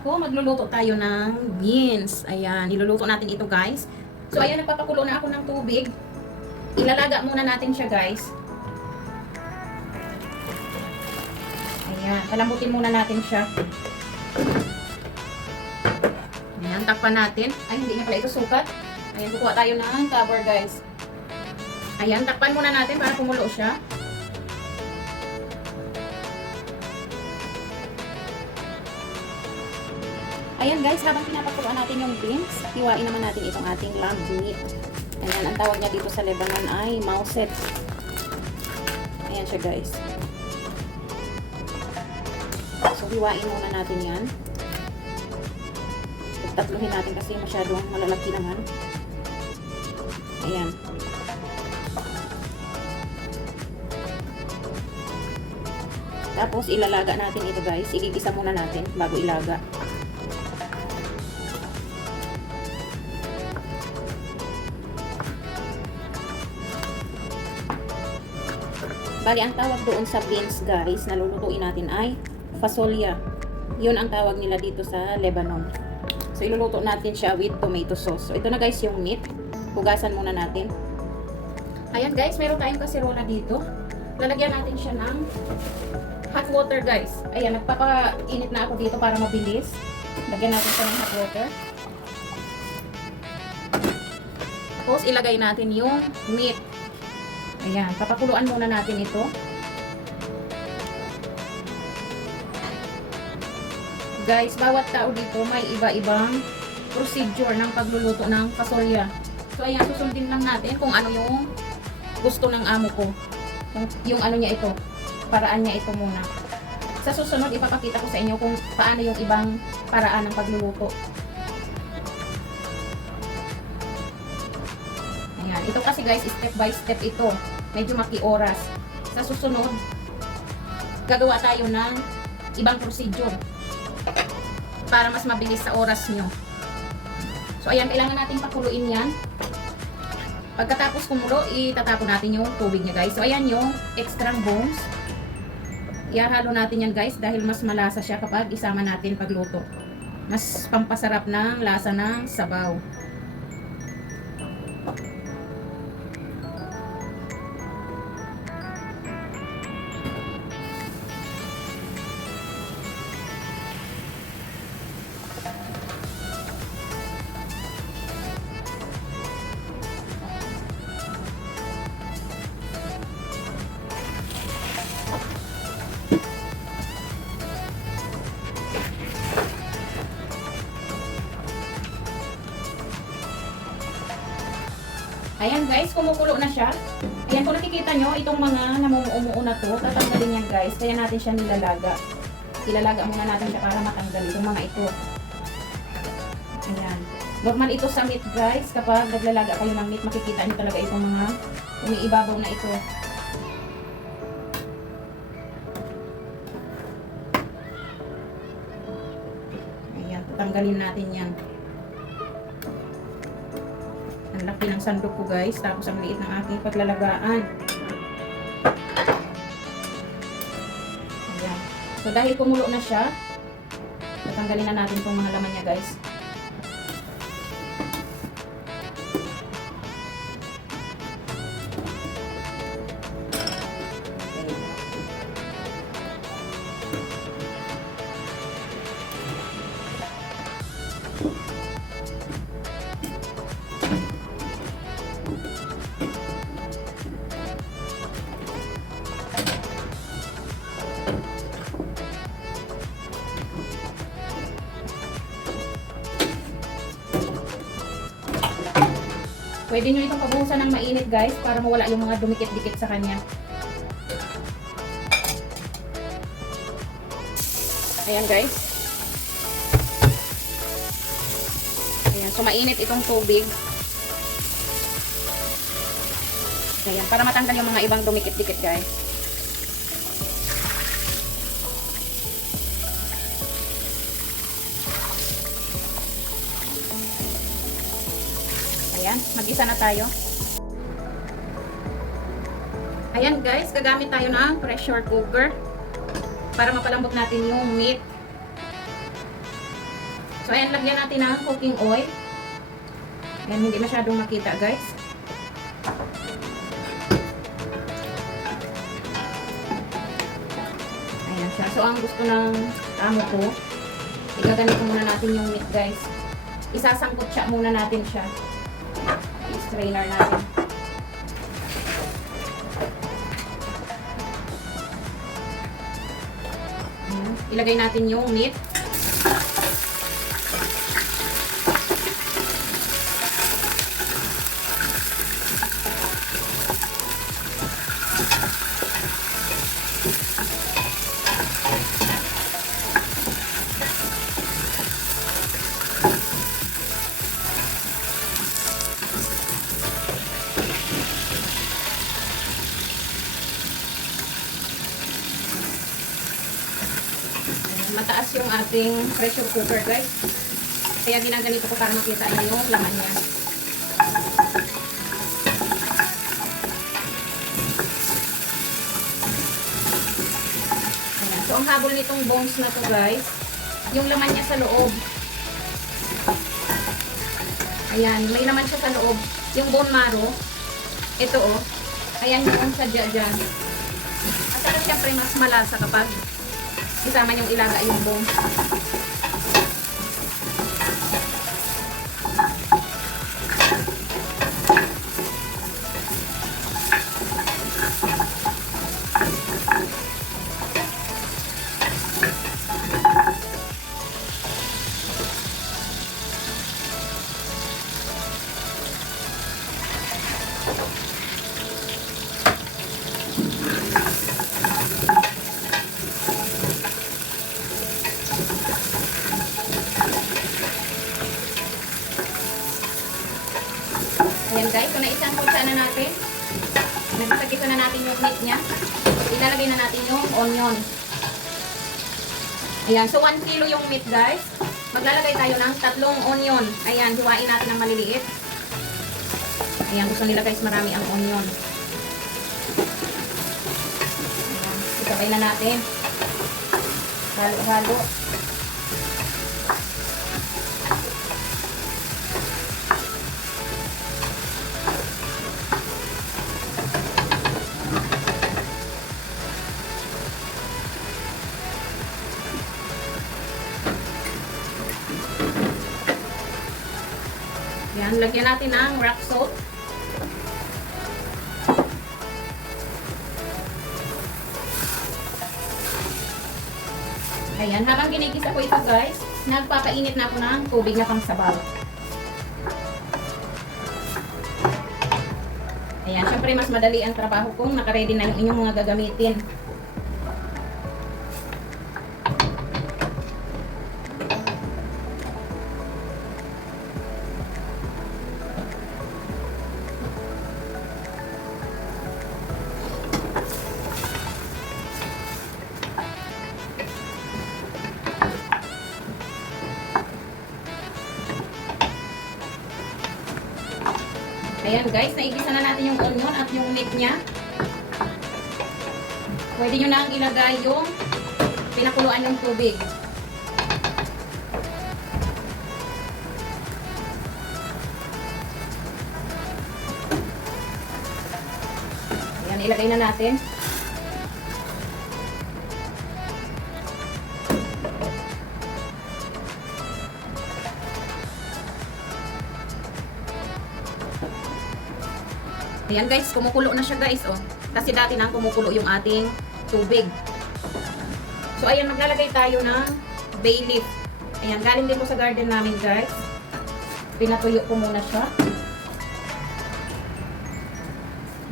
ako, magluluto tayo ng beans. Ayan, niluluto natin ito guys. So ayan, nagpapakulo na ako ng tubig. Ilalaga muna natin siya guys. Ayan, palambutin muna natin siya. Ayan, takpan natin. Ay, hindi niya pala ito sukat. Ayan, kukuha tayo ng cover guys. Ayan, takpan muna natin para kumulo siya. Ayan guys, habang pinapakuluan natin yung beans, hiwain naman natin itong ating lamb meat. Ayan, ang tawag niya dito sa Lebanon ay mauset. Ayan siya guys. So, hiwain muna natin yan. Tatluhin natin kasi masyadong malalaki naman. Ayan. Tapos, ilalaga natin ito guys. Igigisa muna natin bago ilaga. Bali, ang tawag doon sa beans guys, na lulutuin natin ay fasolya. Yun ang tawag nila dito sa Lebanon. So, iluluto natin siya with tomato sauce. So, ito na guys yung meat. Hugasan muna natin. Ayan guys, meron tayong kasirola dito. Lalagyan natin siya ng hot water guys. Ayan, nagpapainit na ako dito para mabilis. Lagyan natin siya ng hot water. Tapos, ilagay natin yung meat. Ayan, papakuluan muna natin ito. Guys, bawat tao dito may iba-ibang procedure ng pagluluto ng fasolya. So, ayan, susundin lang natin kung ano yung gusto ng amo ko. Yung ano niya ito, paraan niya ito muna. Sa susunod, ipapakita ko sa inyo kung paano yung ibang paraan ng pagluluto. Ayan, ito kasi guys, step by step ito. Medyo maki-oras. Sa susunod, gagawa tayo ng ibang procedure para mas mabilis sa oras nyo. So, ayan, kailangan natin pakuluin yan. Pagkatapos kumulo, itatapon natin yung tubig niya guys. So, ayan yung extra bones. Ihahalo natin yan guys dahil mas malasa siya kapag isama natin pagluto. Mas pampasarap ng lasa ng sabaw. Ayan guys, kumukulo na siya. Ayan, kung nakikita nyo, itong mga namumuumuo na to, tatanggalin yan guys. Kaya natin siya nilalaga. Ilalaga muna natin siya para matanggal itong mga ito. Ayan. Normal ito sa meat guys. Kapag naglalaga kayo ng meat, makikita nyo talaga itong mga umiibabaw na ito. Ayan, tatanggalin natin yan. Ang laki ng sandok ko guys, tapos ang liit ng aking paglalagaan. Ayan. So dahil kumulo na siya, tatanggalin na natin itong mga laman niya guys. Pwede nyo itong pabuhusan ng mainit guys para mawala yung mga dumikit-dikit sa kanya. Ayan guys. Ayan, so mainit itong tubig. Ayan, para matanggal yung mga ibang dumikit-dikit guys. Ayan, mag-isa na tayo. Ayan guys, gagamit tayo ng pressure cooker para mapalambot natin yung meat. So, ayan, lagyan natin ng cooking oil. Ayan, hindi masyadong makita, guys. Ayan siya. So, ang gusto ng amo ko, igaganito muna natin yung meat, guys. Isasangkot siya muna natin siya. I-strainer natin. Ayan. Ilagay natin yung meat. Mataas yung ating pressure cooker, guys. Kaya ginaganito ko para makita niyo yung laman niya. Ayan. So, ang habol nitong bones na to, guys, yung laman niya sa loob. Ayan, may laman siya sa loob. Yung bone marrow, ito oh. Ayan yung sadya dyan. At saka syempre mas malasa kapag isama niyong ilaga yung bone. Ayan guys, so naisangkot na natin. Nagpagisa na natin yung meat niya. Ilalagay na natin yung onion. Ayan, so 1 kilo yung meat guys. Maglalagay tayo ng 3 onion. Ayan, hiwain natin ng maliliit. Ayan, gusto nila guys marami ang onion. Ayan, isabay na natin. Halo-halo. Yan, lagyan natin ng rock salt. Ayan, habang ginigisa ko ito guys, nagpapainit na ako ng tubig na pangsabaw. Ayan, syempre mas madali ang trabaho kung nakaready na yung inyong mga gagamitin. Ayan guys, naigisa na natin yung onion at yung meat niya. Pwede nyo nang ilagay yung pinakuluan yung tubig. Ayan, ilagay na natin. Ayan guys, kumukulo na siya guys, oh. Kasi dati nang kumukulo yung ating tubig. So ayan, maglalagay tayo ng bay leaf. Ayan, galing din po sa garden namin guys. Pinatuyo ko muna siya.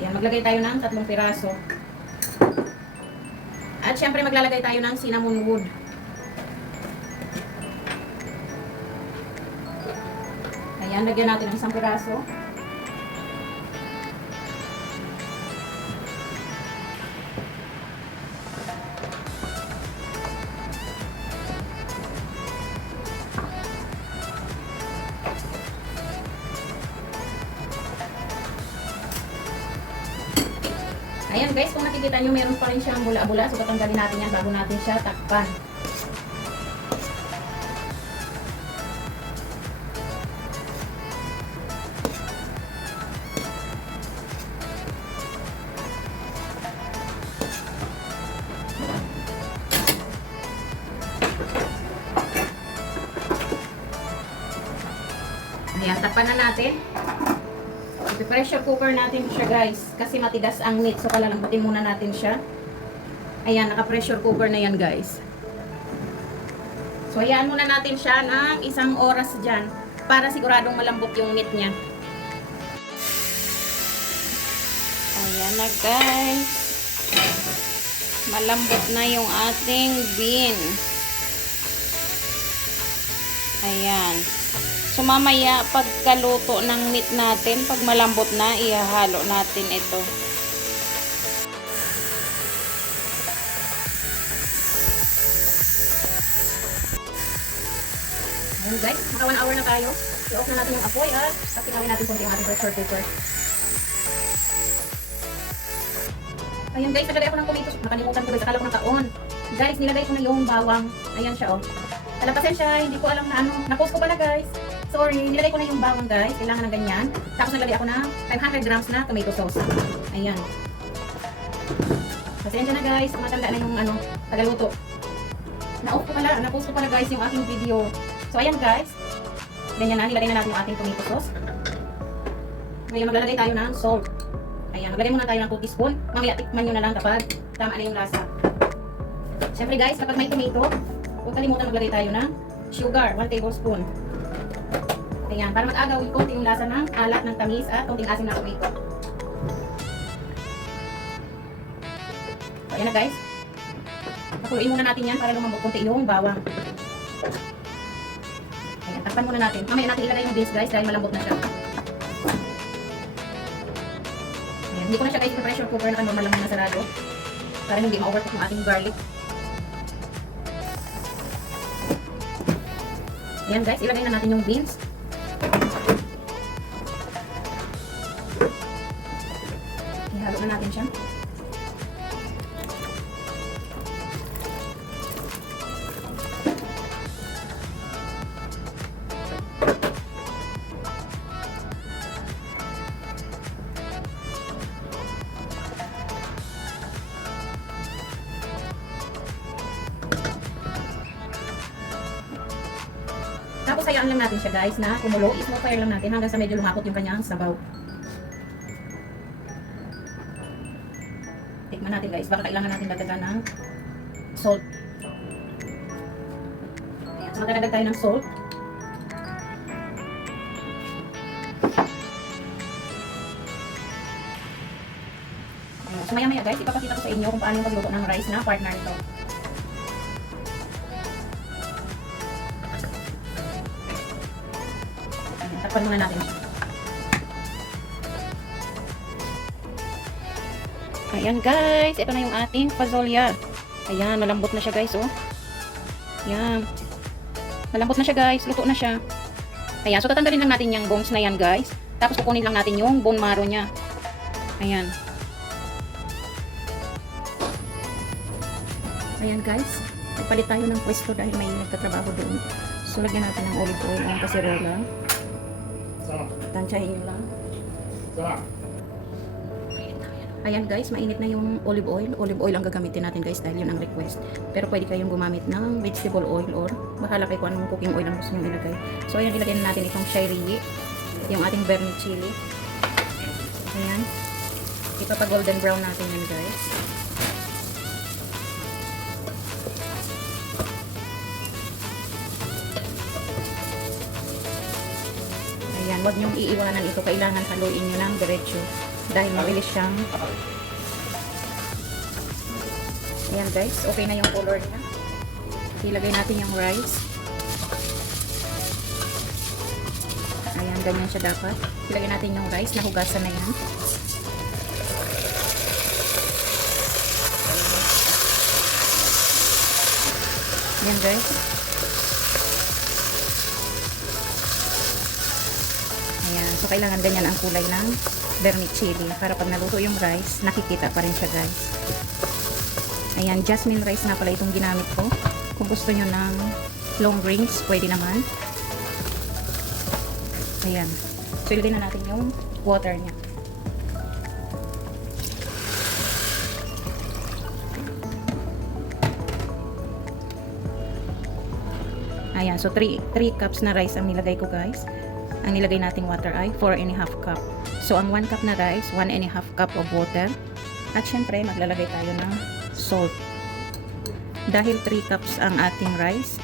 Ayan, maglagay tayo ng 3 piraso. At syempre maglalagay tayo ng cinnamon wood. Ayan, lagyan natin ng 1 piraso. Ayan guys, kung nakikita nyo, meron pa rin siyang bula-bula. So, tatanggalin natin yan bago natin siya takpan. Tapan na natin. I-pressure cooker natin siya guys. Kasi matigas ang meat. So palalambutin muna natin siya. Ayan, naka-pressure cooker na yan guys. So ayan muna natin siya ng 1 oras dyan. Para siguradong malambot yung meat niya. Ayan na guys. Malambot na yung ating bean. Ayan. So mamaya pagkaluto ng meat natin, pag malambot na, ihahalo natin ito. Ayan guys, maka 1 hour na tayo. I-off na natin yung apoy at patingawin natin kung yung ating pressure cooker. Ayan guys, naglagay ako ng tomatoes. Nakalimutan ko guys, akala ko naka-on. Guys, nilagay ko na yung bawang. Ayan siya oh. Talapasin siya, hindi ko alam na ano. Na-post ko pala guys. Sorry, nilagay ko na yung bawang guys. Kailangan ng ganyan. Tapos naglagay ako ng 500 grams na tomato sauce. Ayan. Pasensya na guys, matanda na yung ano, tagaluto. Na-off ko pala, na-post ko pala guys yung aking video. So ayan guys. Ganyan na, nilagay na natin yung ating tomato sauce. Ngayon maglalagay tayo ng salt. Ayan, maglagay muna tayo ng 2 teaspoon. Mamaya tikman nyo na lang kapag tama na yung lasa. Siyempre guys, kapag may tomato, huwag kalimutan maglagay tayo ng sugar, 1 tablespoon. Ayan, para mag-agaw yung konti yung lasa ng alat, ng tamis at konting asim ng tomato. So ayan na guys. Pakuluin muna natin yan para lumambot konti yung bawang. Ayan, takpan muna natin. Mamaya natin ilagay yung beans guys dahil malambot na siya. Ayan, hindi ko na siya guys pressure cooker, naka-normal lang na sarado para hindi ma-overcook yung ating garlic. Ayan guys, ilagay na natin yung beans. Ihalo na natin siya. Tapos hayaan lang natin siya guys na kumulo. I-slow fire lang natin hanggang sa medyo lumapot yung kanyang sabaw. Tikman natin guys. Baka kailangan natin dagdagan ng salt. Ayan. So magdadagdag tayo ng salt. Ayan. So maya guys, ipapakita ko sa inyo kung paano yung pagluto ng rice na partner nito. Takpan muna natin siya. Ayan guys, ito na yung ating fazolya. Ayan, malambot na siya guys oh. Ayan. Malambot na siya guys, luto na siya. Ayan, so tatanggalin lang natin yung bones na yan guys. Tapos kukunin lang natin yung bone marrow niya. Ayan. Ayan guys, ipalit tayo ng pwesto dahil may nagtatrabaho doon. So lagyan natin ng olive oil ang kasirola. Tansyahin nyo lang. Ayan guys, mainit na yung olive oil. Olive oil ang gagamitin natin guys dahil yun ang request. Pero pwede kayong gumamit ng vegetable oil or bahala kayo kung anong cooking oil ang gusto nyo ilagay. So ayan, ilagay na natin itong shireye, yung ating vermicelli. Ayan. Ipapa golden brown natin yun guys. Ayan, huwag nyong iiwanan ito. Kailangan haluin nyo ng diretso dahil mabilis siyang. Ayan guys, okay na yung color niya. Ilagay natin yung rice. Ayan, ganyan siya dapat. Ilagay natin yung rice, nahugasan na yan. Ayan guys. Ayan, so kailangan ganyan ang kulay ng vermicelli para pag naluto yung rice, nakikita pa rin siya guys. Ayan, jasmine rice na pala itong ginamit ko. Kung gusto nyo ng long grains, pwede naman. Ayan. So ilagay na natin yung water niya. Ayan, so 3 cups na rice ang nilagay ko guys. Ang nilagay nating water ay 4.5 cup. So, ang 1 cup na rice, 1.5 cup of water. At syempre, maglalagay tayo ng salt. Dahil 3 cups ang ating rice,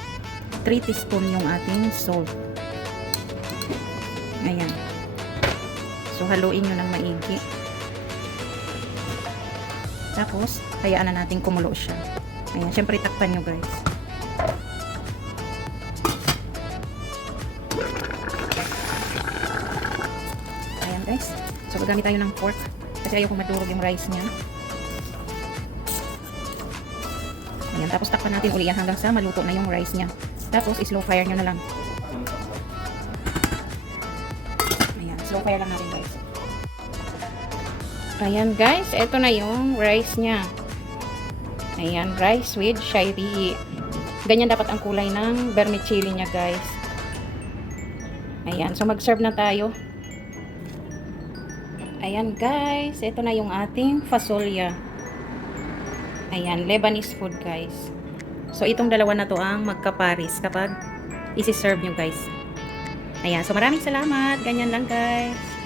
3 teaspoon yung ating salt. Ayan. So, haluin nyo ng maigi. Tapos, hayaan na natin kumulo siya. Ayan, syempre takpan nyo guys. Ayan guys. So, gagamit tayo ng fork. Kasi ayoko madurog yung rice niya. Ayan, tapos takpan natin uli yan hanggang sa maluto na yung rice niya. Tapos, slow fire nyo na lang. Ayan, slow fire lang natin guys. Ayan guys, eto na yung rice niya. Ayan, rice with shayri. Ganyan dapat ang kulay ng vermicelli niya guys. Ayan, so mag-serve na tayo. Ayan guys, eto na yung ating fasolya. Ayan, Lebanese food guys. So itong dalawa na to ang magkaparis kapag isi-serve nyo guys. Ayan, so maraming salamat. Ganyan lang guys.